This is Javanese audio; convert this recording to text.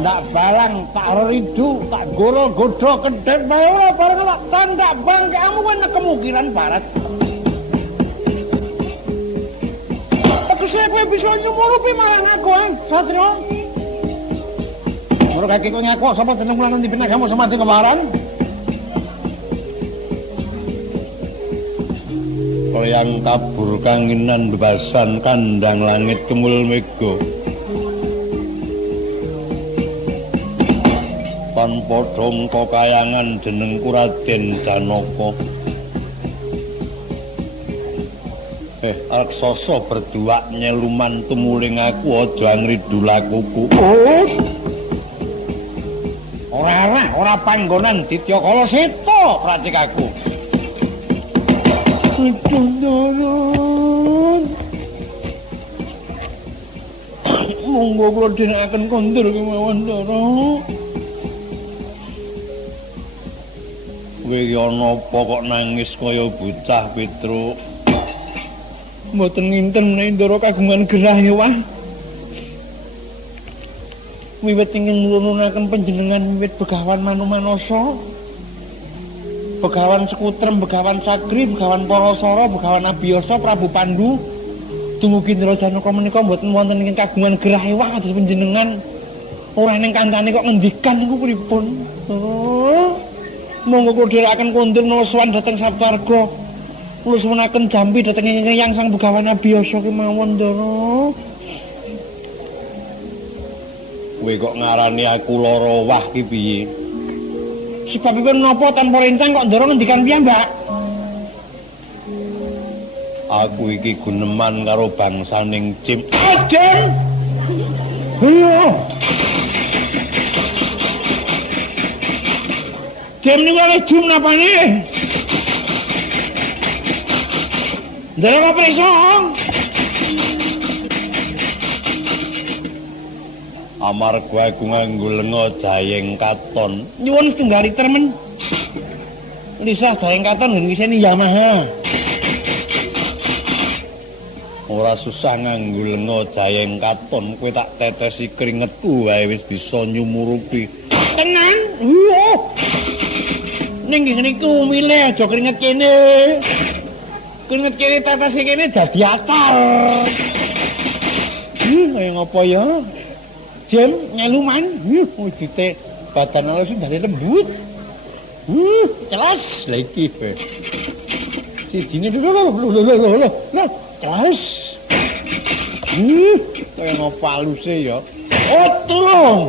ndak balang tak ridu tak goro godho kedhet bae ora bareng tak tandak bang kamu kan kemungkinan barat. Tegese kowe bisa nyumurupi marang aku, Satrio. Ora kaki kowe ngaku sapa jeneng kula nanti pinagamu samadhi kemaran. Yang kabur kanginan bebasan kandang langit kemul mega tanpa dongko kayangan jenengku Raden Janaka raksasa berdua nyeluman tumuling aku aja ngridu lakuku ora panggonan Ditya Kala Seta pracik aku monggo kula dhenekaken kondur kemawon Ndara. Kowe iki ana apa kok nangis kaya bocah Petruk? Mboten nginten menawi Ndara kagungan gerah ewah. Wiwit ingin nurunaken panjenengan wiwit Begawan Manu-Manasa. Begawan Sekutrem, Begawan Sagri, Begawan Parasara, Begawan Abiyasa, Prabu Pandu. Dumugi Ndara Janaka menika mboten wonten ing kagungan gerah ewah kados panjenengan. Ora ning kancane kok ngendikan niku pripun? Oh. Monggo kula dherekaken kondur nuwun dhateng Saptarga. Kula suwunaken jampi dhateng Hyang Sang Begawan Abiyasa kemawon Ndara. Kowe kok ngarani aku lara wah ki piye? Sebabipun napa tanpa rencang kok Ndara ngendikan piyambak? Aku iki guneman karo bangsaning Jim. Aden. Jim niku ana Jim napane? Ndara kok prisa? Amarga aku nganggo lenga jayeng katon. Nyuwun setunggali termen. Lisah jayeng katon ngen ngiseni Yamaha. Ora susah nganggo lenga jayeng katon, kowe tak tetesi keringetku wae wis bisa nyumurupi. Tenan? Iya. Ning ngene iku milih aja keringet kene. Keringet kene tetesi kene dadi akal. Kaya ngapa ya? Jam nyeluman, wujute badan ala sing dari lembut. Jelas lha iki. Sijine lho. Jelas. Kaya ngapa aluse ya. Oh, tulung.